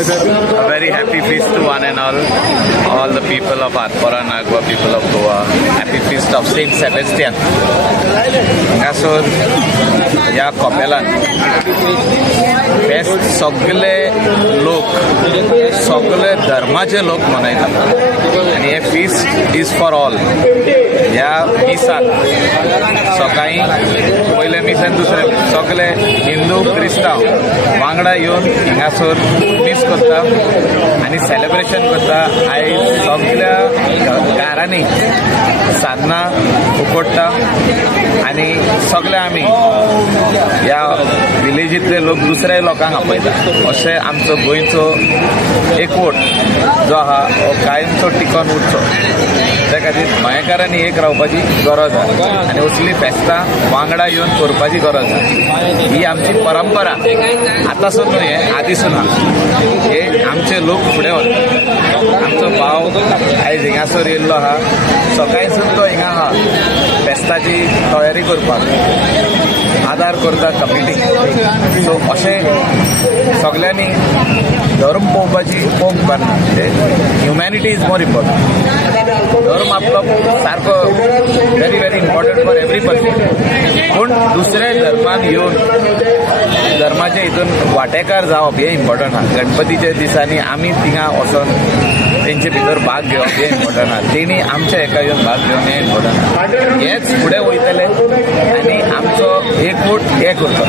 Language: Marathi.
A very happy feast to one and all the people of Atpara, Nagwa, people of Goa. Happy feast of Saint Sebastian. हांगासर ह्या कपेलान फेस्त सगळे लोक सगळे धर्माचे लोक मनयतात आनी हे फीस्ट इज फॉर ऑल. ह्या मिसाक सकाळीं पयले मीस आनी दुसरे सगळे हिंदू क्रिस्तांव वांगडा येवन हिंगासर मीस करता आनी सेलेब्रेशन करता. आयज सगळ्या घरांनी साधना उकडटा आनी सगळे आमी ह्या विलेजींतले लोक दुसऱ्या लोकांक आपयता. अशें आमचो गोंयचो एकवट जो आहा हो कायमचो टिकोन उरचो. त्या खातीर गोंयकारांनी एक रावपाची गरज आहा आनी असली फेस्तां वांगडा येवन करपाची गरज आहा. ही आमची परंपरा आतांसून न्हू, हें आदीसून आहा. हे आमचे लोक फुडें व्हरता. आमचो भाव आयज हिंगासर येयल्लो आहा. सकाळीसून तो हिंगा आहा फेस्ताची तयारी करपाक, आदार करता कमिटीक. सो अशें सगळ्यांनी धर्म पळोवप उपकारना. Humanity is more important. धर्म आपलो सारको very very important for every person. पूण दुसऱ्या धर्मान येवन धर्माच्या हितून वांटेकार जावप हें इम्पॉर्टंट आहा. गणपतीच्या दिसांनी आमी थिंगा वचोन तेंचे भितर भाग घेवप हें इम्पॉर्टंट आहा. तेणी आमच्या हेका येवन भाग घेवन हें इम्पॉर्टंट आहा. हेच फुडें वयतले आनी आमचो एकवट हे करतलो.